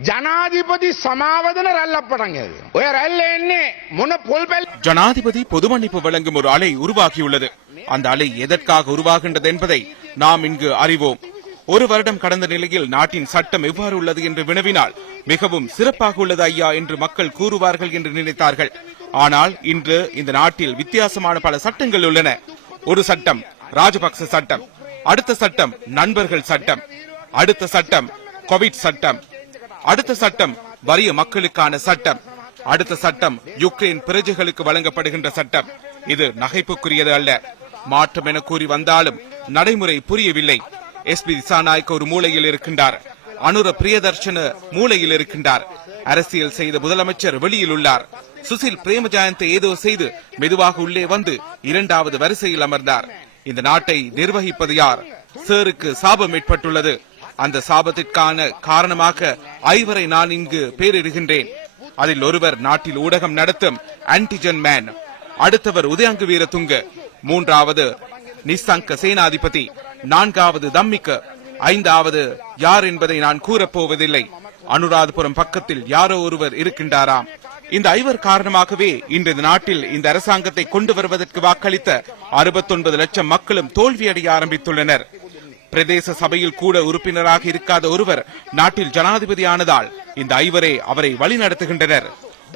ජනාධිපති සමාවදන රැල්ලක් පටන් ගද. ඔය රැල්ල එන්නේ මොන පොල් පැල් ஜனாதிபதி பொது மன்னிப்பு வழங்கும் ஒரு அலை உருவாகியுள்ளது அந்த அலை எதற்காக உருவாகின்றது என்பதை நாம் இங்கு அறிவோம் ஒரு வருடம் கடந்த நிலையில் நாட்டின் சட்டம் எவ்வாறு உள்ளது என்று வினவினால் மிகவும் சிறப்பாக உள்ளது ஐயா என்று மக்கள் கூறுவார்கள் என்று நினைத்தார்கள் ஆனால் இன்று இந்த நாட்டில் வித்தியாசமான பல சட்டங்கள் உள்ளன ஒரு சட்டம் ராஜபக்ச சட்டம் அடுத்த சட்டம் நண்பர்கள் சட்டம் அடுத்த சட்டம் கோவிட் சட்டம் அடுத்த சட்டம் வறிய மக்களுக்கான சட்டம். அடுத்த சட்டம் யுக்ரைன் பிரஜைகளுக்கு வழங்கப்படுகின்ற சட்டம். இது நகைப்புக்குரியது அல்ல. மாற்றம் என கூறி வந்தாலும் நடைமுறை புரியவில்லை. எஸ் பி திசாநாயக் ஒரு மூலையில் இருக்கின்றார். அனுர பிரியதர்ஷன மூலையில் இருக்கின்றார். அரசியல் செய்த முதலமைச்சர் வெளியில் உள்ளார். சுசில் பிரேமஜாயந்த் ஏதோ செய்து மெதுவாக உள்ளே வந்து இரண்டாவது வரிசையில் அமர்ந்தார். இந்த நாட்டை நிர்வகிப்பது யார்? சேருக்கு சாபம் ஏற்பட்டுள்ளது. அந்த சாபத்திற்கான காரணமாக ஐவரை நான் இங்கு பேரிடுகின்றேன். அதில் ஒருவர் நாட்டில் ஊடகம் நடத்தும் ஆன்டிஜன் மேன் அடுத்தவர் உதயங்கு வீரதுங்க மூன்றாவது நிசங்க சேனாதிபதி நான்காவது தம்மிக்க ஐந்தாவது யார் என்பதை நான் கூறப்போவதில்லை. அனுராதபுரம் பக்கத்தில் யாரோ ஒருவர் இருக்கின்றாராம். இந்த ஐவர் காரணமாகவே இன்று நாட்டில் இந்த அரசாங்கத்தை கொண்டு வருவதற்கு வாக்களித்த அறுபத்தொன்பது லட்சம் மக்களும் தோல்வியடைய ஆரம்பித்துள்ளனர். பிரதேச சபையில் கூட உறுப்பினராக இருக்காத ஒருவர் நாட்டில் ஜனாதிபதியானதால் இந்த ஐவரே அவரை வழிநடத்துகின்றனர்.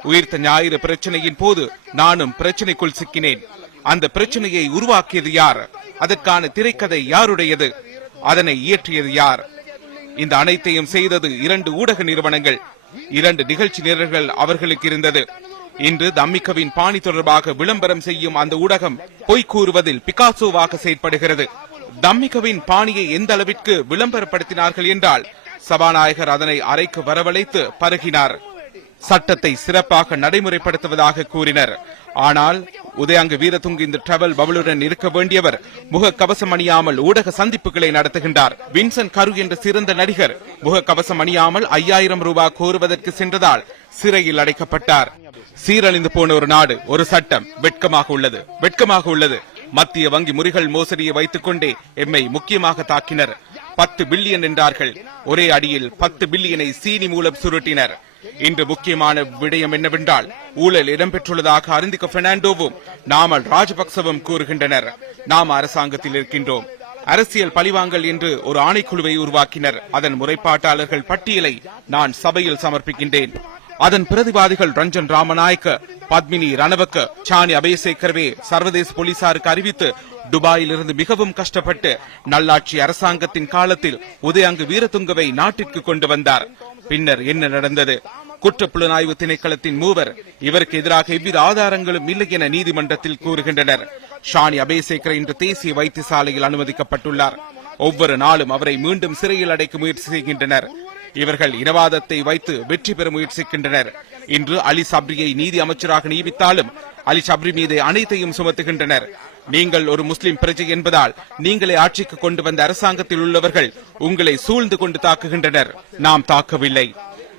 உயிர்த்த ஞாயிறு பிரச்சனையின் போது நானும் பிரச்சனைக்குள் சிக்கினேன். அந்த பிரச்சனையை உருவாக்கியது யார்? அதற்கான திரைக்கதை யாருடையது? அதனை இயற்றியது யார்? இந்த அனைத்தையும் செய்தது இரண்டு ஊடக நிறுவனங்கள். இரண்டு நிகழ்ச்சி நிரல்கள் அவர்களுக்கு இருந்தது. இன்று தம்மிக்கவின் பாணி தொடர்பாக விளம்பரம் செய்யும் அந்த ஊடகம் பொய் கூறுவதில் பிகாசோவாக செயற்படுகிறது. தம்மிகவின் பாணியை எந்த அளவிற்கு விளம்பரப்படுத்தினார்கள் என்றால் சபாநாயகர் அதனை அறைக்கு வரவழைத்து பருகினார். சட்டத்தை சிறப்பாக நடைமுறைப்படுத்துவதாக கூறினர். ஆனால் உதயாங்க வீரதுங்கு இந்த டிராவல் பபுளுடன் இருக்க வேண்டியவர் முக கவசம் அணியாமல் ஊடக சந்திப்புகளை நடத்துகின்றார். வின்சன் கரு என்ற சிறந்த நடிகர் முக கவசம் அணியாமல் ஐயாயிரம் ரூபாய் கோருவதற்கு சென்றதால் சிறையில் அடைக்கப்பட்டார். சீரழிந்து போன ஒரு நாடு ஒரு சட்டம் வெட்கமாக உள்ளது வெட்கமாக உள்ளது. மத்திய வங்கி முறிகள் மோசடியை வைத்துக் கொண்டே எம்மை முக்கியமாக தாக்கினர். பத்து பில்லியன் என்றார்கள். ஒரே அடியில் பத்து பில்லியனை சீனி மூலம் சுருட்டினர். இன்று முக்கியமான விடயம் என்னவென்றால் ஊழல் இடம்பெற்றுள்ளதாக அருந்திக பெர்னாண்டோவும் நாமல் ராஜபக்சவும் கூறுகின்றனர். நாம் அரசாங்கத்தில் இருக்கின்றோம். அரசியல் பழிவாங்கல் என்று ஒரு ஆணைக்குழுவை உருவாக்கினர். அதன் முறைப்பாட்டாளர்கள் பட்டியலை நான் சபையில் சமர்ப்பிக்கின்றேன். அதன் பிரதிவாதிகள் ரஞ்சன் ராமநாயக்க பத்மினி ரணவக்க சாணி அபயசேகரவே சர்வதேச போலீசாருக்கு அறிவித்து துபாயில் இருந்து மிகவும் கஷ்டப்பட்டு நல்லாட்சி அரசாங்கத்தின் காலத்தில் உதயங்கு வீரதுங்கவை நாட்டிற்கு கொண்டு வந்தார். பின்னர் என்ன நடந்தது? குற்றப்புலனாய்வு திணைக்களத்தின் மூவர் இவருக்கு எதிராக எவ்வித ஆதாரங்களும் இல்லை என நீதிமன்றத்தில் கூறுகின்றனர். ஷானி அபேசேகர் இன்று தேசிய வைத்தியசாலையில் அனுமதிக்கப்பட்டுள்ளார். ஒவ்வொரு நாளும் அவரை மீண்டும் சிறையில் அடைக்க முயற்சி செய்கின்றனர். இவர்கள் இனவாதத்தை வைத்து வெற்றி பெற முயற்சிக்கின்றனர். இன்று அலி சப்ரியை நீதி அமைச்சராக நியமித்தாலும் அலி சப்ரி மீது அனைத்தையும் சுமத்துகின்றனர். நீங்கள் ஒரு முஸ்லிம் பிரஜை என்பதால் நீங்களே ஆட்சிக்கு கொண்டு வந்த அரசாங்கத்தில் உள்ளவர்கள் உங்களை சூழ்ந்து கொண்டு தாக்குகின்றனர். நாம் தாக்கவில்லை.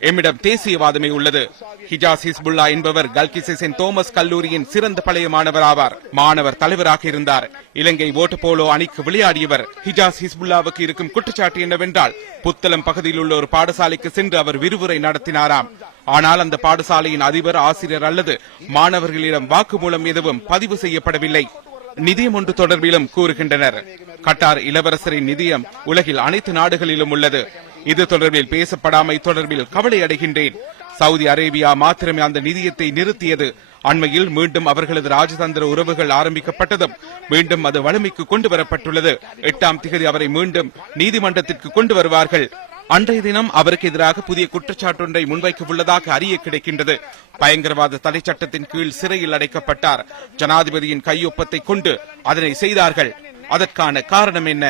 எம்மிடம் தேசியவாதமே உள்ளது. ஹிஜாஸ் ஹிஸ்புல்லா என்பவர் கல்கிசேசின் தோமஸ் கல்லூரியின் சிறந்த பழைய மாணவர் ஆவார். மாணவர் தலைவராக இருந்தார். இலங்கை ஓட்டு போலோ அணிக்கு விளையாடியவர் ஹிஜாஸ் ஹிஸ்புல்லாவுக்கு இருக்கும் குற்றச்சாட்டு என்னவென்றால் புத்தளம் பகுதியில் உள்ள ஒரு பாடசாலைக்கு சென்று அவர் விரிவுரை நடத்தினாராம். ஆனால் அந்த பாடசாலையின் அதிபர் ஆசிரியர் அல்லது மாணவர்களிடம் வாக்குமூலம் எதுவும் பதிவு செய்யப்படவில்லை. நிதியம் ஒன்று தொடர்பிலும் கூறுகின்றனர். கட்டார் இளவரசரின் நிதியம் உலகில் அனைத்து நாடுகளிலும் உள்ளது. இது தொடர்பில் பேசப்படாமை தொடர்பில் கவலை அடைகின்றேன். சவுதி அரேபியா மாத்திரமே அந்த நிதியத்தை நிறுத்தியது. அண்மையில் மீண்டும் அவர்களது ராஜதந்திர உறவுகள் ஆரம்பிக்கப்பட்டதும் மீண்டும் அது வலிமைக்கு கொண்டு வரப்பட்டுள்ளது எட்டாம் திகதி அவரை மீண்டும் நீதிமன்றத்திற்கு கொண்டு வருவார்கள். அன்றைய தினம் அவருக்கு எதிராக புதிய குற்றச்சாட்டொன்றை முன்வைக்க உள்ளதாக அறிய கிடைக்கின்றது. பயங்கரவாத தடை சட்டத்தின் கீழ் சிறையில் அடைக்கப்பட்டார். ஜனாதிபதியின் கையொப்பத்தை கொண்டு அதனை செய்தார்கள். அதற்கான காரணம் என்ன?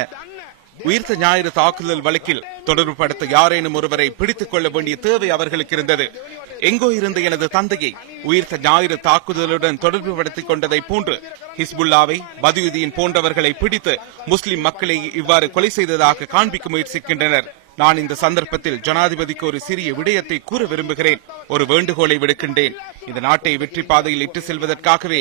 உயிர்த்த ஞாயிறு தாக்குதல் வழக்கில் தொடர்புபடுத்த யாரேனும் ஒருவரை பிடித்துக் கொள்ள வேண்டிய தேவை அவர்களுக்கு இருந்தது. எங்கோ இருந்த எனது தந்தையை உயிர்த்த ஞாயிறு தாக்குதலுடன் தொடர்புபடுத்திக் கொண்டதை போன்று ஹிஸ்புல்லாவை பதுயுதீன் போன்றவர்களை பிடித்து முஸ்லிம் மக்களை இவ்வாறு கொலை செய்ததாக காண்பிக்க முயற்சிக்கின்றனர். நான் இந்த சந்தர்ப்பத்தில் ஜனாதிபதிக்கு ஒரு சிறிய விடயத்தை கூற விரும்புகிறேன். ஒரு வேண்டுகோளை விடுக்கின்றேன். இந்த நாட்டை வெற்றி பாதையில் இட்டு செல்வதற்காகவே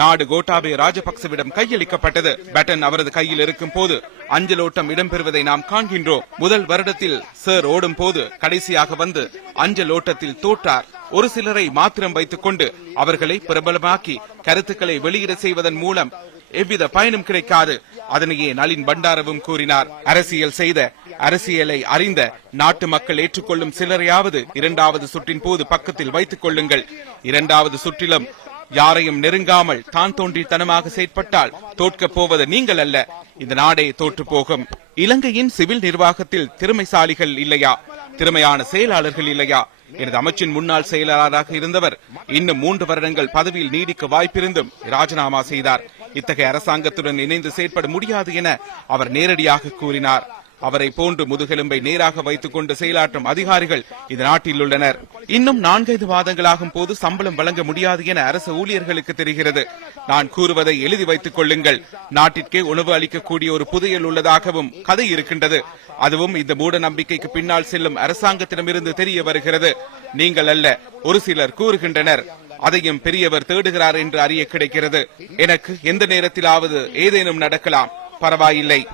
நாடு கோட்டாபே ராஜபக்சவிடம் கையளிக்கப்பட்டது. பட்டன் அவரது கையில் இருக்கும் போது அஞ்சலோட்டம் இடம்பெறுவதை நாம் காண்கின்றோம். முதல் வருடத்தில் சார் ஓடும் போது கடைசியாக வந்து அஞ்சல் ஓட்டத்தில் தோற்றார். ஒரு சிலரை மாத்திரம் வைத்துக் கொண்டு அவர்களை பிரபலமாக்கி கருத்துக்களை வெளியிட செய்வதன் மூலம் எவ்வித பயனும் கிடைக்காது. அதனையே நளின் பண்டாரவும் கூறினார். அரசியல் செய்த அரசியலை அறிந்த நாட்டு மக்கள் ஏற்றுக்கொள்ளும் சிலரையாவது இரண்டாவது சுற்றின் போது பக்கத்தில் வைத்துக் கொள்ளுங்கள். இரண்டாவது சுற்றிலும் யாரையும் நெருங்காமல் தான் தோன்றித்தனமாக செயற்பட்டால் தோற்கப் போவது நீங்கள் அல்ல. இந்த நாடே தோற்று போகும். இலங்கையின் சிவில் நிர்வாகத்தில் திறமைசாலிகள் இல்லையா? திறமையான செயலாளர்கள் இல்லையா? எனது அமைச்சின் முன்னாள் செயலாளராக இருந்தவர் இன்னும் மூன்று வருடங்கள் பதவியில் நீடிக்க வாய்ப்பிருந்தும் ராஜினாமா செய்தார். இத்தகைய அரசாங்கத்துடன் இணைந்து செயற்பட முடியாது என அவர் நேரடியாக கூறினார். அவரை போன்று முதுகெலும்பை நேராக வைத்துக் கொண்டு செயலாற்றும் அதிகாரிகள் இந்த நாட்டில் உள்ளனர். இன்னும் நான்கைந்து மாதங்களாகும் போது சம்பளம் வழங்க முடியாது என அரசு ஊழியர்களுக்கு தெரிகிறது. நான் கூறுவதை எழுதி வைத்துக் கொள்ளுங்கள். நாட்டிற்கே உணவு அளிக்கக்கூடிய ஒரு புதையல் உள்ளதாகவும் கதை இருக்கின்றது. அதுவும் இந்த மூட நம்பிக்கைக்கு பின்னால் செல்லும் அரசாங்கத்திடமிருந்து தெரிய வருகிறது. நீங்கள் அல்ல ஒரு சிலர் கூறுகின்றனர். அதையும் பெரியவர் தேடுகிறார் என்று அறிய கிடைக்கிறது. எனக்கு எந்த நேரத்திலாவது ஏதேனும் நடக்கலாம். பரவாயில்லை.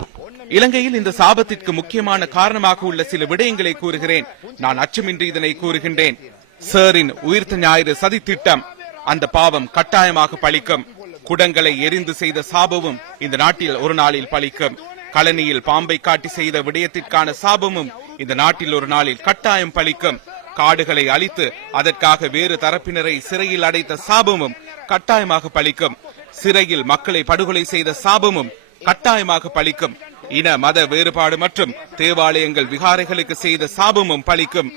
இலங்கையில் இந்த சாபத்திற்கு முக்கியமான காரணமாக உள்ள சில விடயங்களை கூறுகிறேன். நான் அச்சமின்றி இதனை கூறுகின்றேன். சேரின் உயிர்த்த ஞாயிறு சதி திட்டம் அந்த பாவம் கட்டாயமாக பழிக்கும். குடங்களை எரிந்து செய்த சாபமும் இந்த நாட்டில் ஒரு நாளில் பழிக்கும். கழனியில் பாம்பை காட்டி செய்த விடயத்திற்கான சாபமும் இந்த நாட்டில் ஒரு நாளில் கட்டாயம் பழிக்கும். காடுகளை அழித்து அதற்காக வேறு தரப்பினரை சிறையில் அடைத்த சாபமும் கட்டாயமாக பழிக்கும். சிறையில் மக்களை படுகொலை செய்த சாபமும் கட்டாயமாக பழிக்கும். இன மத வேறுபாடு மற்றும் தேவாலயங்கள் விகாரைகளுக்கு செய்த சாபமும் பழிக்கும்.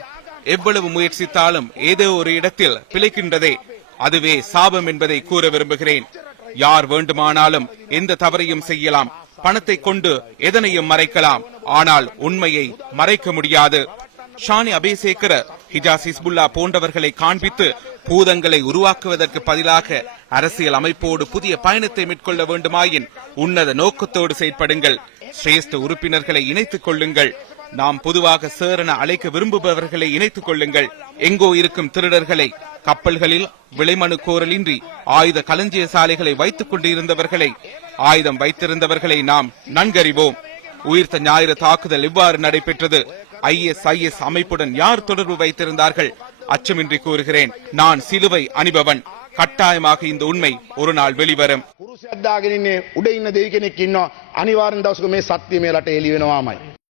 எவ்வளவு முயற்சித்தாலும் ஏதோ ஒரு இடத்தில் பிழைக்கின்றதே. அதுவே சாபம் என்பதை கூற விரும்புகிறேன். யார் வேண்டுமானாலும் எந்த தவறையும் செய்யலாம். பணத்தை கொண்டு எதனையும் மறைக்கலாம். ஆனால் உண்மையை மறைக்க முடியாது. ஷானி அபேசேகர ஹிஜாஸ் ஹிஸ்புல்லா போன்றவர்களை காண்பித்து பூதங்களை உருவாக்குவதற்கு பதிலாக அரசியல் அமைப்போடு புதிய பயணத்தை மேற்கொள்ள வேண்டுமாயின் உன்னத நோக்கத்தோடு செயற்படுங்கள். சிரேஷ்ட உறுப்பினர்களை இணைத்துக் கொள்ளுங்கள். நாம் பொதுவாக சேரன அழைக்க விரும்புபவர்களை இணைத்துக் கொள்ளுங்கள். எங்கோ இருக்கும் திருடர்களை கப்பல்களில் விளைமனு கோரலின்றி ஆயுத களஞ்சிய சாலைகளை வைத்துக் கொண்டிருந்தவர்களை ஆயுதம் வைத்திருந்தவர்களை நாம் நன்கறிவோம். உயிர்த்த ஞாயிறு தாக்குதல் இவ்வாறு நடைபெற்றது? ஐஎஸ் ஐஎஸ் அமைப்புடன் யார் தொடர்பு வைத்திருந்தார்கள்? அச்சமின்றி கூறுகிறேன் நான் சிலுவை அணிபவன். கட்டாயமாக இந்த உண்மை ஒரு நாள் வெளிவரும் කුරුසයක් දාගෙන ඉන්නේ උඩ ඉන්න දෙවි කෙනෙක් ඉන්නවා අනිවාර්යෙන් දවසක මේ සත්‍ය මේ රටේ එළි වෙනවාමයි